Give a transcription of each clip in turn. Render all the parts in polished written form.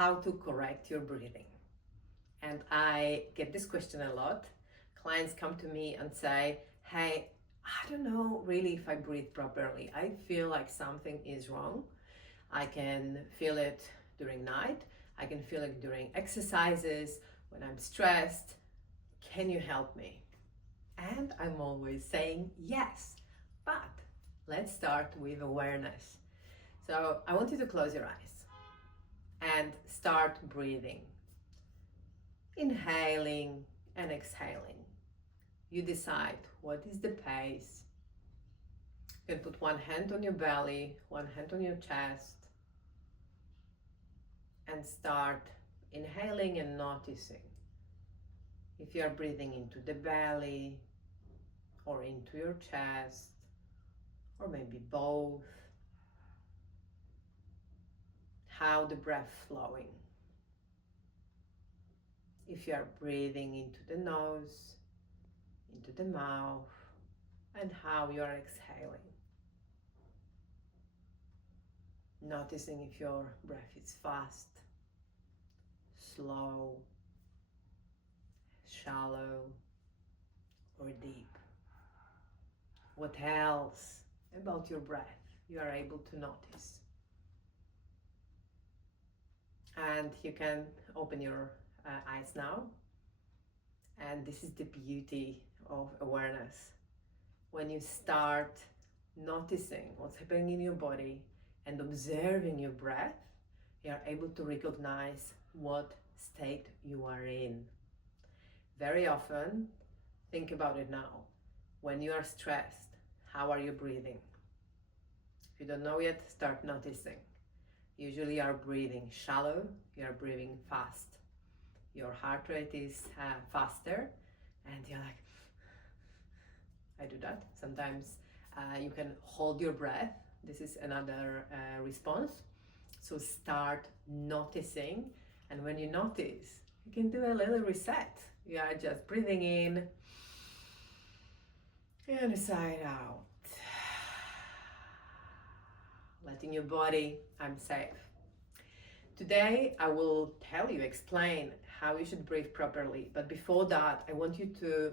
how to correct your breathing. And I get this question a lot. Clients come to me and say, hey, I don't know really if I breathe properly. I feel like something is wrong. I can feel it during night. I can feel it during exercises, when I'm stressed. Can you help me? And I'm always saying yes. But let's start with awareness. So I want you to close your eyes and start breathing. Inhaling and exhaling. You decide what is the pace. You can put one hand on your belly, one hand on your chest, and start inhaling and noticing if you are breathing into the belly or into your chest, or maybe both. How the breath flowing. If you are breathing into the nose, into the mouth, and how you are exhaling. Noticing if your breath is fast, slow, shallow, or deep. What else about your breath you are able to notice? And you can open your eyes now. And this is the beauty of awareness. When you start noticing what's happening in your body and observing your breath, you are able to recognize what state you are in. Very often, think about it now. When you are stressed, how are you breathing? If you don't know yet, start noticing. Usually you are breathing shallow, you are breathing fast. Your heart rate is faster, and you're like, I do that. Sometimes you can hold your breath. This is another response. So start noticing, and when you notice, you can do a little reset. You are just breathing in and a sigh out. Letting your body, I'm safe. Today I will tell you, explain how you should breathe properly. But before that, I want you to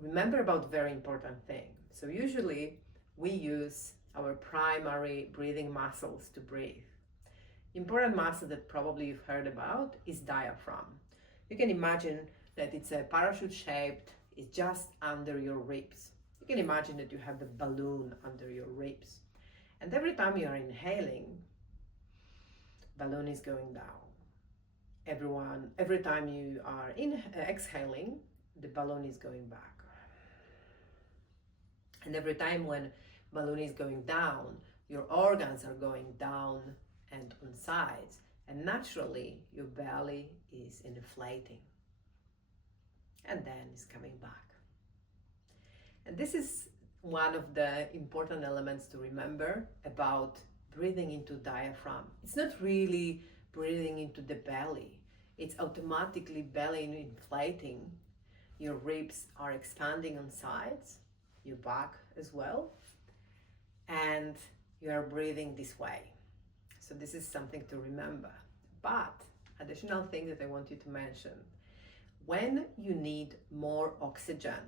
remember about very important thing. So usually we use our primary breathing muscles to breathe. Important muscle that probably you've heard about is diaphragm. You can imagine that it's a parachute shaped, it's just under your ribs. You can imagine that you have the balloon under your ribs. And every time you are inhaling, balloon is going down. Every time you are exhaling, the balloon is going back. And every time when balloon is going down, your organs are going down and on sides, and naturally your belly is inflating and then is coming back. And this is one of the important elements to remember about breathing into diaphragm. It's not really breathing into the belly. It's automatically belly inflating. Your ribs are expanding on sides, your back as well, and you are breathing this way. So this is something to remember. But additional thing that I want you to mention, when you need more oxygen,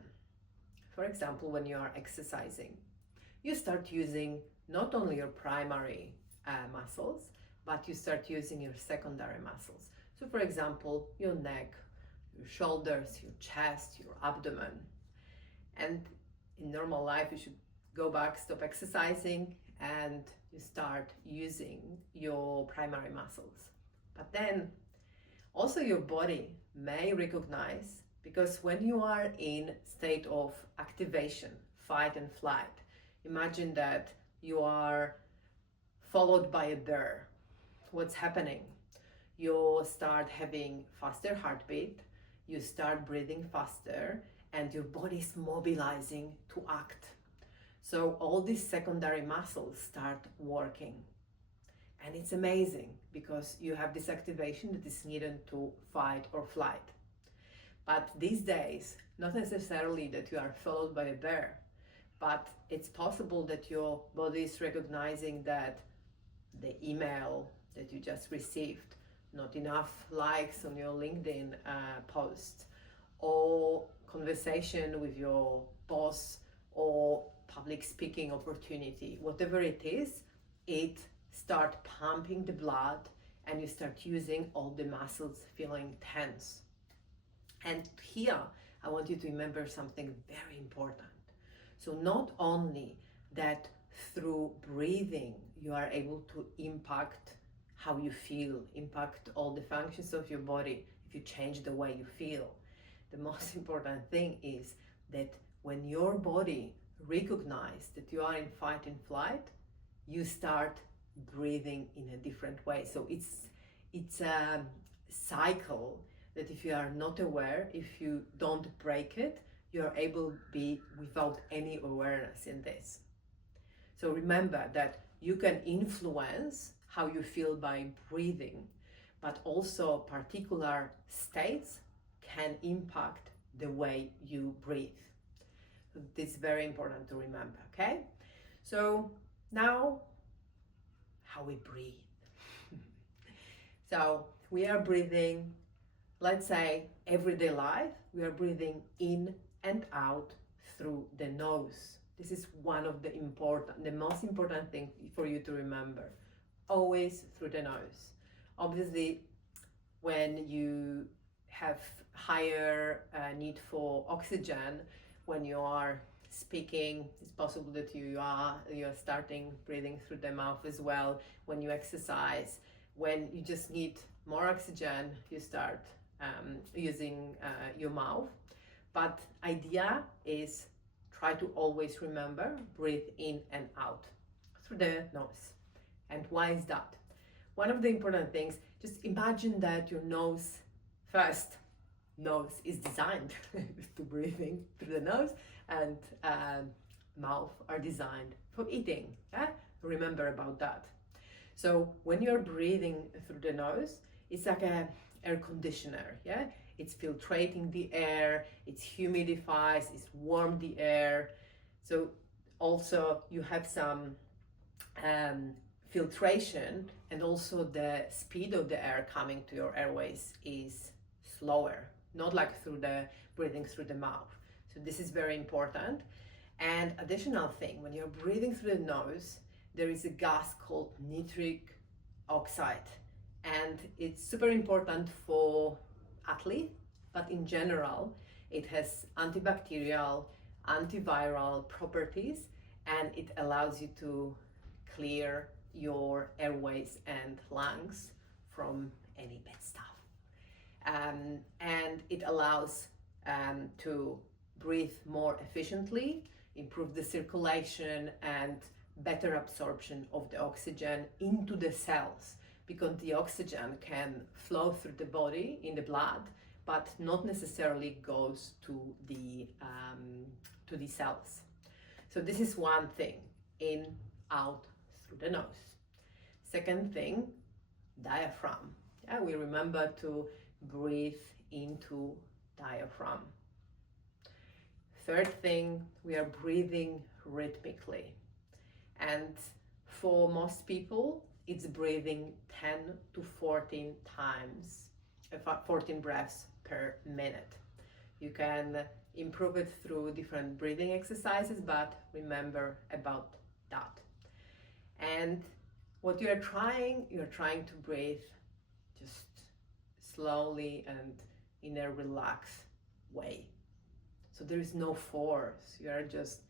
for example, when you are exercising, you start using not only your primary muscles, but you start using your secondary muscles. So for example, your neck, your shoulders, your chest, your abdomen. And in normal life, you should go back, stop exercising, and you start using your primary muscles. But then also your body may recognize, because when you are in state of activation, fight and flight, imagine that you are followed by a bear. What's happening? You start having faster heartbeat, you start breathing faster, and your body is mobilizing to act. So all these secondary muscles start working. And it's amazing because you have this activation that is needed to fight or flight. But these days, not necessarily that you are followed by a bear, but it's possible that your body is recognizing that the email that you just received not enough likes on your LinkedIn post, or conversation with your boss, or public speaking opportunity, whatever it is, it start pumping the blood and you start using all the muscles feeling tense. And here I want you to remember something very important. So not only that through breathing you are able to impact how you feel, impact all the functions of your body if you change the way you feel. The most important thing is that when your body recognizes that you are in fight and flight, you start breathing in a different way. So it's a cycle that if you are not aware, if you don't break it, you are able to be without any awareness in this. So remember that you can influence how you feel by breathing, but also particular states can impact the way you breathe. This is very important to remember, okay? So now, how we breathe. So we are breathing, let's say everyday life, we are breathing in and out through the nose. This is one of the most important thing for you to remember. Always through the nose. Obviously, when you have higher need for oxygen, when you are speaking, it's possible that you're starting breathing through the mouth as well. When you exercise, when you just need more oxygen, you start using your mouth. But idea is try to always remember, breathe in and out through the nose. And why is that? One of the important things, just imagine that your nose is designed to breathing through the nose, and mouth are designed for eating. Yeah? Remember about that. So when you're breathing through the nose, it's like an air conditioner. Yeah, it's filtrating the air, it humidifies, it's warm the air. So also you have some filtration, and also the speed of the air coming to your airways is slower, not like through the breathing through the mouth. So this is very important. And additional thing, when you're breathing through the nose, there is a gas called nitric oxide, and it's super important for athletes, but in general it has antibacterial, antiviral properties, and it allows you to clear your airways and lungs from any bad stuff. And it allows to breathe more efficiently, improve the circulation, and better absorption of the oxygen into the cells, because the oxygen can flow through the body in the blood, but not necessarily goes to the cells. So this is one thing, in, out, through the nose. Second thing, diaphragm. Yeah, we remember to breathe into diaphragm. Third thing, we are breathing rhythmically. And for most people, it's breathing 10 to 14 times, 14 breaths per minute. You can improve it through different breathing exercises, but remember about that. And what you're trying to breathe just slowly and in a relaxed way. So there is no force. You are just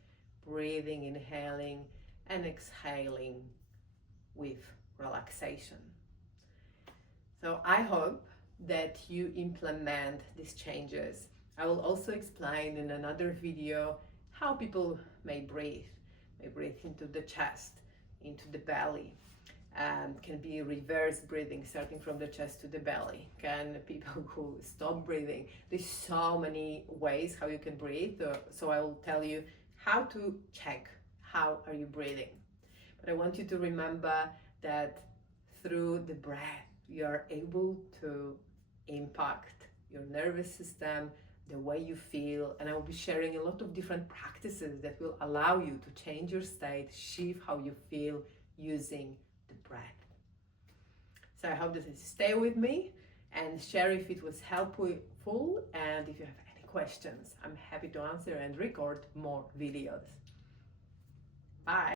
breathing, inhaling and exhaling with relaxation. So I hope that you implement these changes. I will also explain in another video how people may breathe into the chest, into the belly. Can be reverse breathing, starting from the chest to the belly. Can people who stop breathing? There's so many ways how you can breathe. So I will tell you how to check how are you breathing. But I want you to remember that through the breath, you are able to impact your nervous system, the way you feel, and I will be sharing a lot of different practices that will allow you to change your state, shift how you feel using the breath. So I hope that you stay with me and share if it was helpful, and if you have any questions, I'm happy to answer and record more videos. Bye.